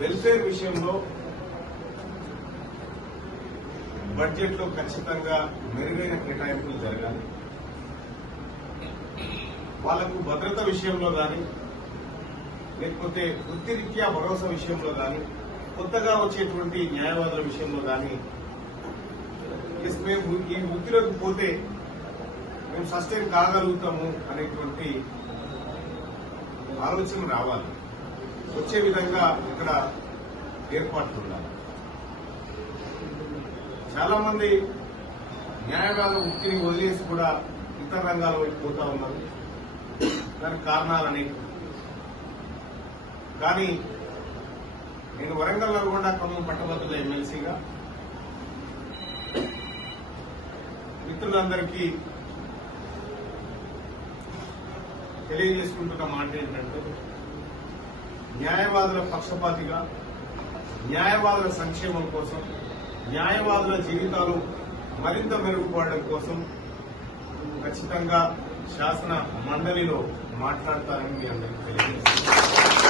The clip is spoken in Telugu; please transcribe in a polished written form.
వెల్ఫేర్ విషయంలో బడ్జెట్ లో ఖచ్చితంగా మెరుగైన కేటాయింపులు జరగాలి. వాళ్లకు భద్రత విషయంలో కానీ, లేకపోతే వృత్తిరీత్యా భరోసా విషయంలో కానీ, కొత్తగా వచ్చేటువంటి న్యాయవాదుల విషయంలో కానీ, మేము ఈ వృత్తిలోకి పోతే మేము సస్టైన్ కాగలుగుతాము అనేటువంటి ఆలోచన రావాలి. వచ్చే విధంగా ఇక్కడ ఏర్పాట్లు ఉండాలి. చాలా మంది న్యాయవాద వృత్తిని వదిలేసి కూడా ఇతర రంగాల వైపు పోతా ఉన్నారు. దానికి కారణాలని కానీ నేను వరంగల్ నల్గొండ ఖమ్మం పట్టభద్రుల ఎమ్మెల్సీగా మిత్రులందరికీ తెలియజేసుకుంటున్న మాట ఏంటంటే, న్యాయవాదుల పక్షపాతిగా, న్యాయవాదుల సంక్షేమం కోసం, న్యాయవాదుల జీవితాలు మరింత మెరుగుపడడం కోసం ఖచ్చితంగా శాసన మండలిలో మాట్లాడతారని మీ అందరికీ తెలియజేస్తున్నాను.